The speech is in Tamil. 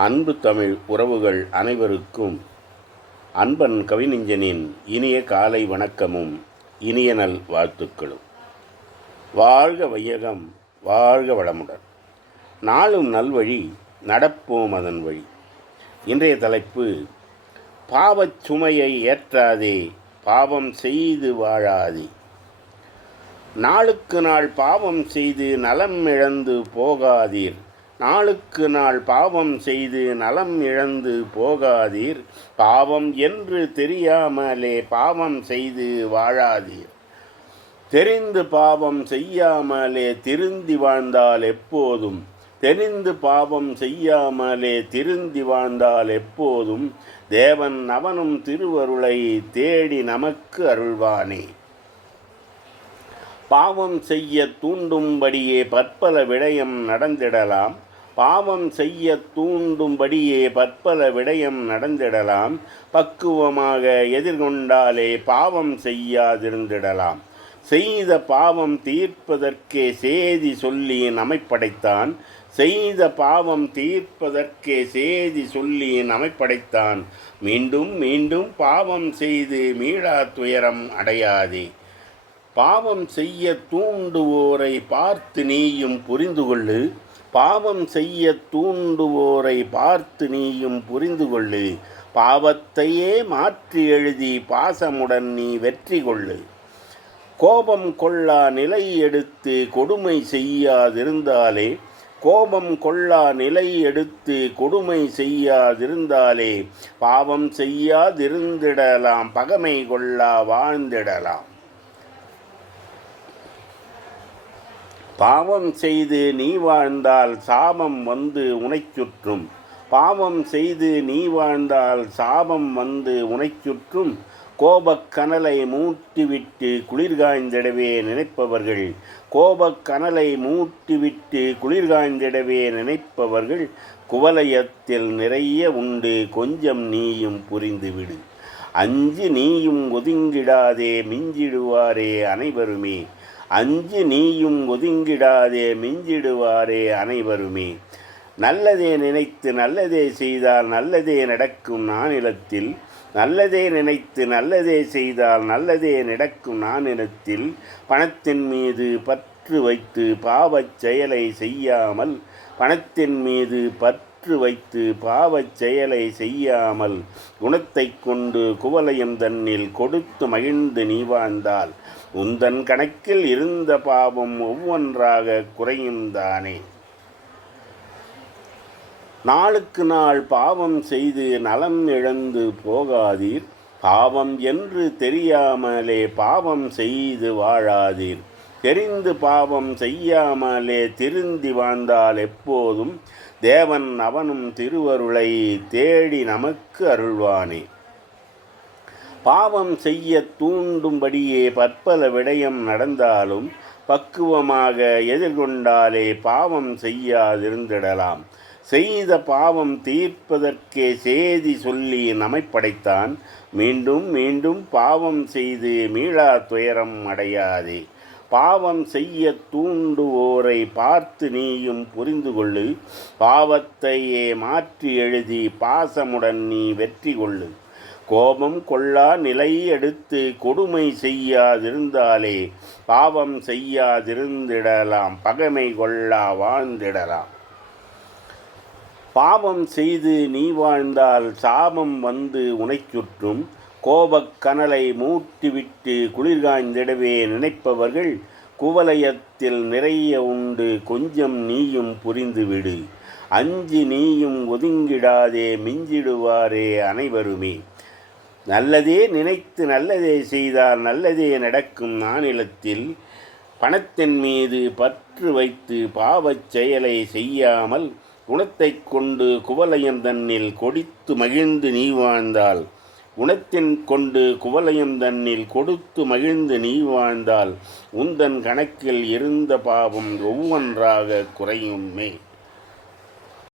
அன்பு தமிழ் உறவுகள் அனைவருக்கும் அன்பன் கவிநெஞ்சனின் இனிய காலை வணக்கமும் இனிய நல் வாழ்த்துக்களும். வாழ்க வையகம் வாழ்க வளமுடன். நாளும் நல்வழி நடப்போம் அதன் வழி. இன்றைய தலைப்பு பாவச் சுமையை ஏற்றாதே பாவம் செய்து வாழாதே. நாளுக்கு நாள் பாவம் செய்து நலம் இழந்து போகாதீர். நாளுக்கு நாள் பாவம் செய்து நலம் இழந்து போகாதீர். பாவம் என்று தெரியாமலே பாவம் செய்து வாழாதீர். தெரிந்து பாவம் செய்யாமலே திருந்தி வாழ்ந்தால் எப்போதும். தெரிந்து பாவம் செய்யாமலே திருந்தி வாழ்ந்தால் எப்போதும். தேவன் அவனும் திருவருளை தேடி நமக்கு அருள்வானே. பாவம் செய்ய தூண்டும்படியே பற்பல விடயம் நடந்திடலாம். பாவம் செய்ய தூண்டும்படியே பற்பல விடயம் நடந்திடலாம். பக்குவமாக எதிர்கொண்டாலே பாவம் செய்யாதிருந்திடலாம். செய்த பாவம் தீர்ப்பதற்கே சேதி சொல்லி அமைப்படைத்தான் செய்த பாவம் தீர்ப்பதற்கே சேதி சொல்லி அமைப்படைத்தான் மீண்டும் மீண்டும் பாவம் செய்து மீளா துயரம் அடையாதே. பாவம் செய்ய தூண்டுவோரை பார்த்து நீயும் புரிந்து கொள்ளு பாவம் செய்ய தூண்டுவோரை பார்த்து நீயும் புரிந்து கொள்ளு. பாவத்தையே மாற்றி எழுதி பாசமுடன் நீ வெற்றி கொள்ளு. கோபம் கொள்ளா நிலை எடுத்து கொடுமை செய்யாதிருந்தாலே கோபம் கொள்ளா நிலை எடுத்து கொடுமை செய்யாதிருந்தாலே பாவம் செய்யாதிருந்திடலாம் பகமை கொள்ளா வாழ்ந்திடலாம். பாவம் செய்து நீ வாழ்ந்தால் சாபம் வந்து உனைச் சுற்றும். பாவம் செய்து நீ வாழ்ந்தால் சாபம் வந்து உனைச் சுற்றும். கோபக்கனலை மூட்டிவிட்டு குளிர்காய்ந்திடவே நினைப்பவர்கள். கோபக்கனலை மூட்டிவிட்டு குளிர்காய்ந்திடவே நினைப்பவர்கள். குவலயத்தில் நிறைய உண்டு கொஞ்சம் நீயும் புரிந்துவிடு. அஞ்சு நீயும் ஒதுங்கிடாதே மிஞ்சிடுவாரே அனைவருமே. அஞ்சு நீயும் ஒதுங்கிடாதே மிஞ்சிடுவாரே அனைவருமே. நல்லதே நினைத்து நல்லதே செய்தால் நல்லதே நடக்கும் நானிலத்தில். நல்லதே நினைத்து நல்லதே செய்தால் நல்லதே நடக்கும் நானிலத்தில். பணத்தின் மீது பற்று வைத்து பாவச் செயலை செய்யாமல் பணத்தின் மீது பற்று வைத்து பாவச் செயலை செய்யாமல் குணத்தை கொண்டு குவலயம் தன்னில் கொடுத்து மகிழ்ந்து நீ வாழ்ந்தால் உந்தன் கணக்கில் இருந்த பாவம் ஒவ்வொன்றாக குறையும் தானே. நாளுக்கு நாள் பாவம் செய்து நலம் இழந்து போகாதீர். பாவம் என்று தெரியாமலே பாவம் செய்து வாழாதீர். தெரிந்து பாவம் செய்யாமலே திருந்தி வாழ்ந்தால் எப்போதும் தேவன் அவனும் திருவருளை தேடி நமக்கு அருள்வானே. பாவம் செய்ய தூண்டும்படியே பற்பல விடயம் நடந்தாலும் பக்குவமாக எதிர்கொண்டாலே பாவம் செய்யாதிருந்திடலாம். செய்த பாவம் தீர்ப்பதற்கே சேதி சொல்லி படைத்தான். மீண்டும் மீண்டும் பாவம் செய்து மீளா துயரம் அடையாதே. பாவம் செய்ய தூண்டுவோரை பார்த்து நீயும் புரிந்து கொள்ளு. பாவத்தையே மாற்றி எழுதி பாசமுடன் நீ வெற்றி கொள்ளு. கோபம் கொள்ளா நிலை எடுத்து கொடுமை செய்யாதிருந்தாலே பாவம் செய்யாதிருந்திடலாம் பகைமை கொள்ளா வாழ்ந்திடலாம். பாவம் செய்து நீ வாழ்ந்தால் சாபம் வந்து உனைச்சுற்றும் சுற்றும் கோபக்கனலை மூட்டிவிட்டு குளிர்காய்ந்திடவே நினைப்பவர்கள் குவலயத்தில் நிறைய உண்டு கொஞ்சம் நீயும் புரிந்துவிடு அஞ்சு நீயும் ஒதுங்கிடாதே மிஞ்சிடுவாரே அனைவருமே. நல்லதே நினைத்து நல்லதே செய்தால் நல்லதே நடக்கும் மாநிலத்தில் பணத்தின் மீது பற்று வைத்து பாவச் செயலை செய்யாமல் குணத்தை கொண்டு குவலயம் தன்னில் கொடித்து மகிழ்ந்து நீ வாழ்ந்தால் குணத்தின் கொண்டு குவலயம் தன்னில் கொடுத்து மகிழ்ந்து நீ வாழ்ந்தால் உந்தன் கணக்கில் இருந்த பாவம் ஒவ்வொன்றாக குறையுமே.